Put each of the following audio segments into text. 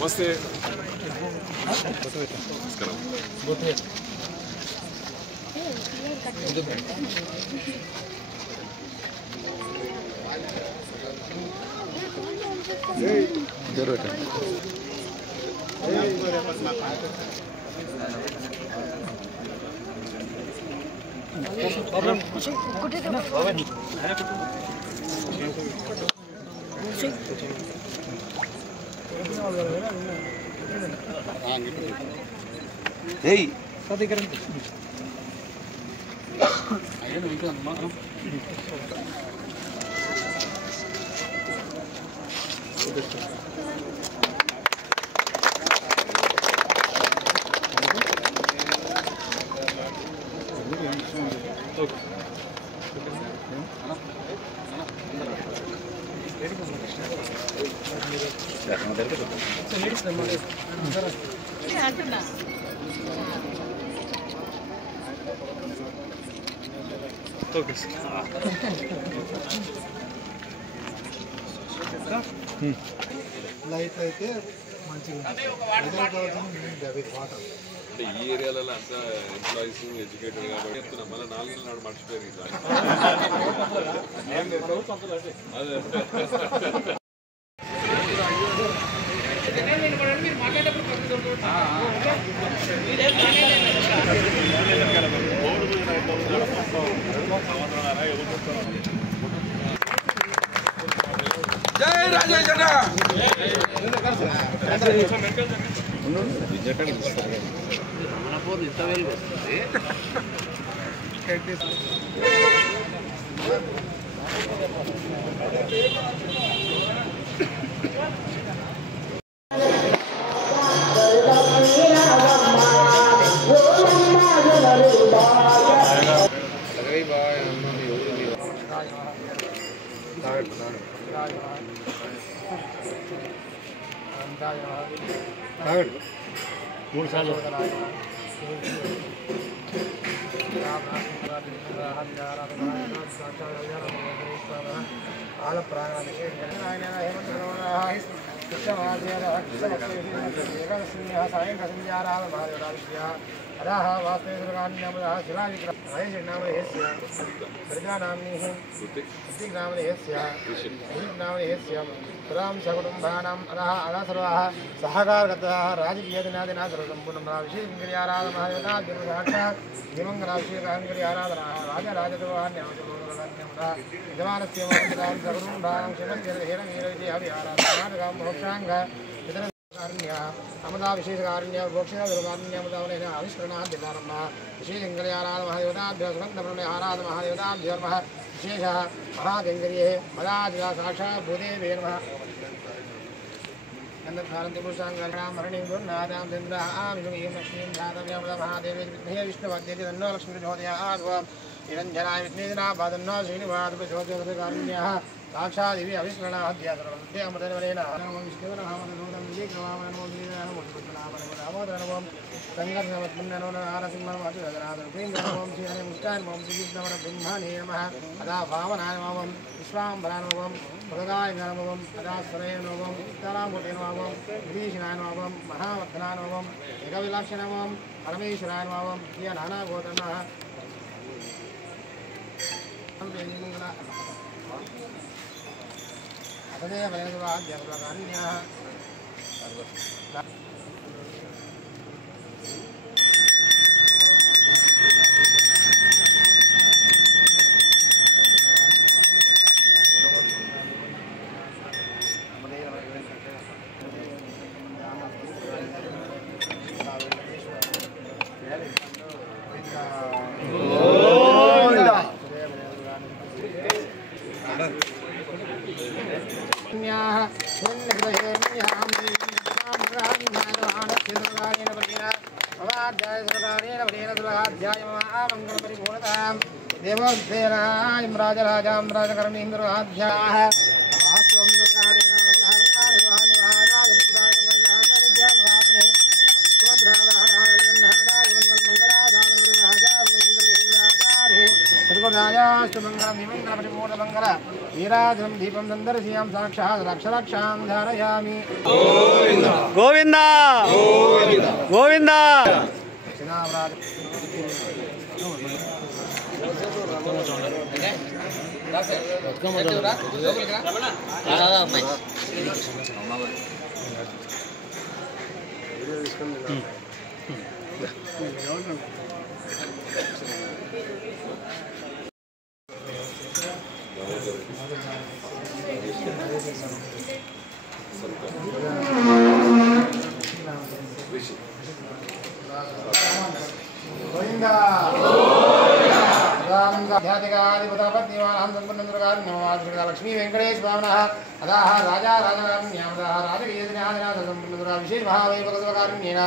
నమస్తే. లైట్ అయితే మంచిగా అంటే ఈ ఏరియాలలో అంతా ఎంప్లాయీస్ ఎడ్యుకేటెడ్ కాబట్టి చెప్తున్నాం. మళ్ళీ 4 నెలల నాడు మర్చిపోయారు ఇట్లా. జై రాజేష్ అన్న. మూడు సార్లు ఆల ప్రాణానికి अदाः वास्ते दुर्गान्यमः शिलाविग्रहस्य प्रजानाम्निः सिद्धिग्रामदेहस्य सिद्धिग्रामदेहस्य पुरां सकुटुम्बानाम् अदाः अदा सर्वाः सहकारगताः राजकीयदिनादिना सर्वसम्पूर्णं विशेषगिर्याराधनमहादेवताद्यसाक्षात् दिवङ्गराशिकाङ्गिर्याराधनाः राजराजगुरुवान्यमः यजमानस्य मोक्षदां सकुटुम्बां शिवञ्जरहेरवीरविजयाभिहाराधनां मोक्षाङ्ग अमदा विशेषकारुण्य गोक्षिण दुर्गान्यमदावलेन आविष्करणाद्यमारम्भ विशेषङ्गर्याराध महादेवताभ्यः सुगन्धप्रणयाराध महादेवताभ्योर्मः विशेषः महागङ्गर्ये मदादिवा साक्षात् भूदेवे नमः गन्धधारन्ति पुरुषाङ्गर्णां मरणीं गुरुनाथां चन्द्रां विष्णुं लक्ष्मीं धातव्यमदा महादेवे विद्महे विष्णुवद्येति तन्नो लक्ष्मीर्ज्योतिर्याद् निरञ्जनाय विद्मेनापादन्नो श्रीनिवासप्रचोदयकारुण्यः साक्षात् दिव्य अविष्करणाद्यासर्वस्य अमृतवरेण नमो विष्णुर्नामनोदं विजयक्रमामनोदीनामोदरनमों संगर्षवत्मन्नो नारसिंहनमोदरनादं श्रीहरे मुष्टान्मों श्रीविष्णुवरब्रह्मणे नमः अदा भावनाय नमः विश्वाम्बराय नमः भगदाय नमः अदा स्वरेय नमः उत्तरामूर्ते नमः विभीषणाय नमः महावर्धनाय नमः एकविलाक्षाय नमः परमेश्वराय नमः प्रिय नानागोत्रनः तदेव वेदवाद्यप्रकान्याः देवोद्वेलाय राजराजां राजकर्णीन्द्राध्याः सर्वदायाष्टमङ्गलं विमङ्गलपरिपूर्णमङ्गल नीराजनं दीपं दन्दर्शयां साक्षात् रक्षरक्षां धारयामि गोविंद गोविंद लक्ष्मी वेंकटेश भावना अदाह राजा राजाराम्यामदाह राजवीरनाथ संपूर्ण विशेष भावैवकारुण्येन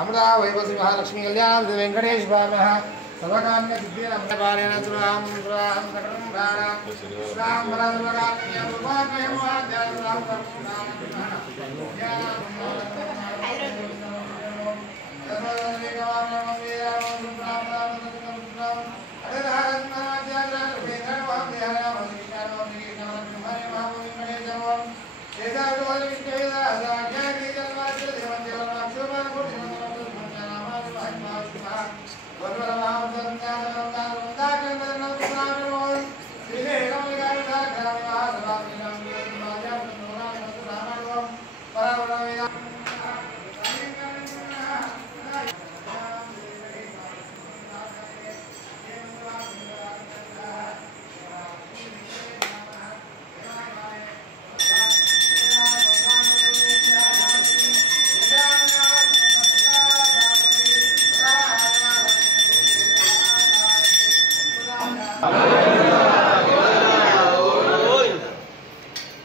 अमृता वैभवसी महालक्ष्मी कल्याण वेंकटेश भावना सर्वकाम्य सिद्धिरमृतपारेण सुराम सुराम सकलं प्राणा राम सर्वकाम्य सर्वाकयं वाद्यां राम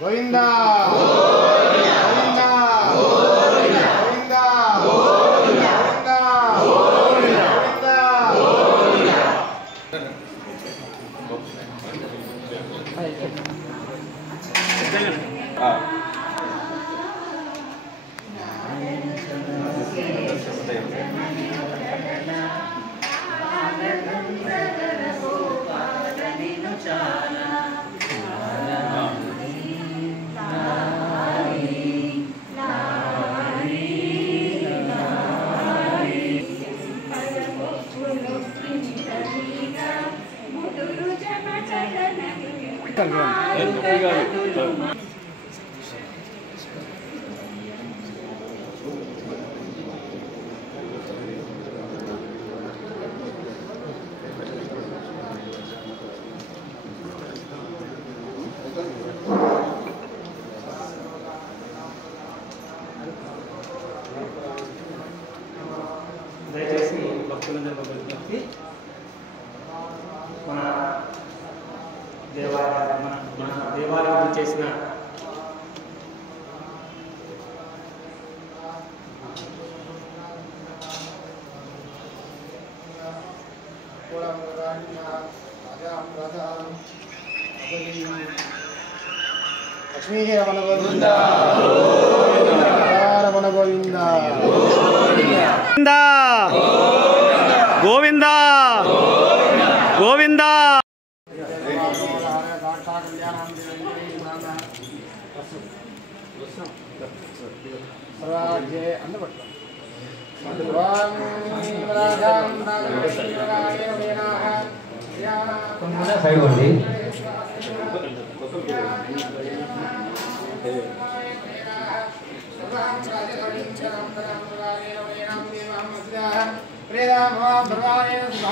गोविंदा गोविंदा गोविंदा गोविंदा దయచేసి భక్తులందరూ భక్తి మన దేవాలయం చేసిన लक्ष्मी रमण गोविंदा रमण गोविंदा गोविंद गोविंद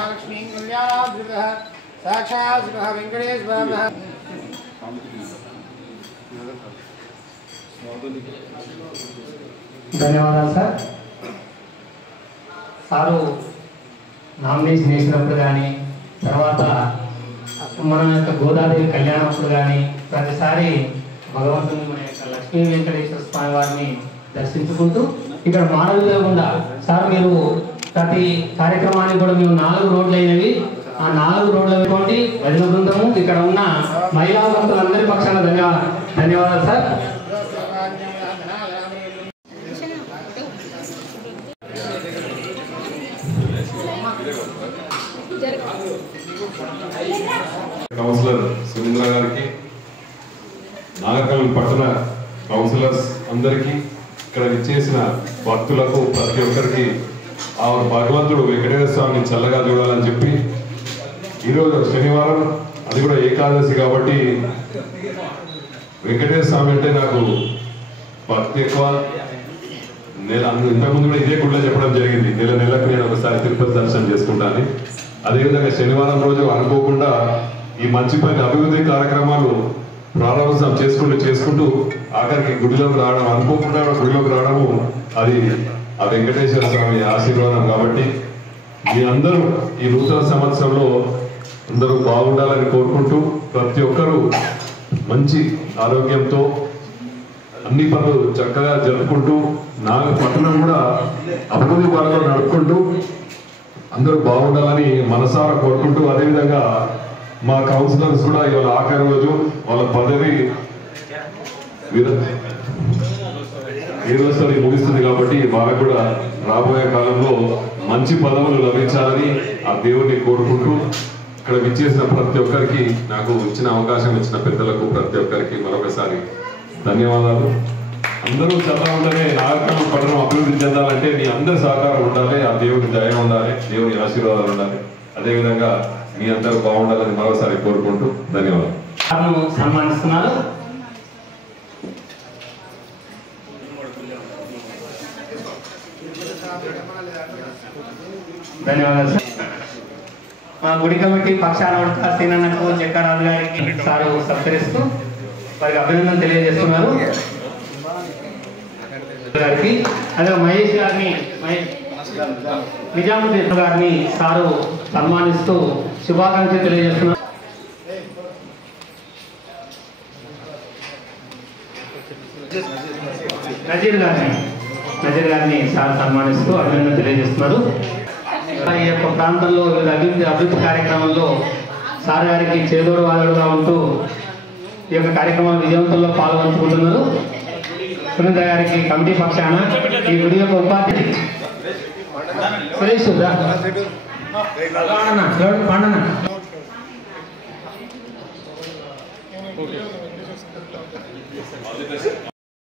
लक्ष्मी कल्याण साक्षात् वेंकटेश ధన్యవాదాలు సార్. సారు నామినేషన్ వేసినప్పుడు కానీ తర్వాత మన యొక్క గోదాదేవి కళ్యాణప్పుడు కానీ ప్రతిసారి భగవంతుని మన యొక్క లక్ష్మీ వెంకటేశ్వర స్వామి వారిని దర్శించుకుంటూ ఇక్కడ మానవులుగా ఉందా సార్ మీరు ప్రతి కార్యక్రమానికి కూడా మేము 4 రోడ్లు అయినవి ఆ 4 రోడ్ల తోటి భజన బృందము ఇక్కడ ఉన్న మహిళా భక్తులందరి పక్షాన ధన్యవాదాలు సార్. కౌన్సిలర్ సురేంద్ర గారికి, నాగర్కర్నూలు పట్టణ కౌన్సిలర్స్ అందరికీ, ఇక్కడ విచ్చేసిన భక్తులకు ప్రతి ఒక్కరికి ఆ భగవంతుడు వెంకటేశ్వర స్వామిని చల్లగా చూడాలని చెప్పి ఈరోజు శనివారం, అది కూడా ఏకాదశి కాబట్టి వెంకటేశ్వర స్వామి అంటే నాకు భక్తి ఎక్కువ. ఇంతకుముందు కూడా ఇదే గుడిలో చెప్పడం జరిగింది, నెలకు నేను ఒకసారి తిరుపతి దర్శనం చేసుకుంటాను. అదేవిధంగా శనివారం రోజు అనుకోకుండా ఈ మంచి పని అభివృద్ధి కార్యక్రమాలు ప్రారంభం చేసుకుంటూ ఆఖరికి గుడిలోకి రావడం, అనుకోకుండా గుడిలోకి రావడము అది ఆ వెంకటేశ్వర స్వామి ఆశీర్వాదం. కాబట్టి మీ అందరూ ఈ నూతన సంవత్సరంలో అందరూ బాగుండాలని కోరుకుంటూ ప్రతి ఒక్కరూ మంచి ఆరోగ్యంతో అన్ని పనులు చక్కగా జరుపుకుంటూ పట్టణం కూడా అభివృద్ధి బాగా నడుపుకుంటూ అందరూ బాగుండాలని మనసారా కోరుకుంటూ, అదేవిధంగా మా కౌన్సిలర్స్ కూడా ఇవాళ ఆఖరి రోజు వాళ్ళ పదవి ఈరోజు ముగిస్తుంది కాబట్టి వాళ్ళకు కూడా రాబోయే కాలంలో మంచి పదవులు లభించాలని ఆ దేవుడిని కోరుకుంటూ ఇక్కడ విచ్చేసిన ప్రతి ఒక్కరికి, నాకు ఇచ్చిన అవకాశం ఇచ్చిన పెద్దలకు ప్రతి ఒక్కరికి మరొకసారి ధన్యవాదాలు. అందరూ చల్లగా ఉండాలి, నాగర్కర్నూలు పట్టణం అభివృద్ధి చెందాలంటే మీ అందరి సహకారం ఉండాలి, ఆ దేవుడి దయ ఉండాలి, దేవుని ఆశీర్వాదాలు ఉండాలి. అదేవిధంగా మీ అందరూ బాగుండాలని మరోసారి కోరుకుంటూ ధన్యవాదాలు. సన్మానిస్తున్నారు. ధన్యవాదాలు సార్. మా గుడి కమిటీ పక్షాన సీనన్నకు జక్కరాజు గారికి సారు సత్కరిస్తూ వారికి అభినందన తెలియజేస్తున్నారు. గారికి అదే మహేష్ గారిని, నిజాముద్దీన్ గారిని సారు సన్మానిస్తూ శుభాకాంక్షలు తెలియజేస్తున్నారు. నజీర్ గారిని సార్ సన్మానిస్తూ అభినందన తెలియజేస్తున్నారు. ఈ యొక్క ప్రాంతంలో అభివృద్ధి కార్యక్రమంలో సార్ గారికి చేదోడు వాదడుగా ఉంటూ ఈ యొక్క కార్యక్రమం విజయవంతంలో పాల్గొంటున్నారు. సురేంద్ర గారికి కమిటీ పక్షాన ఈ గుడి యొక్క ఉపాధి సురేష్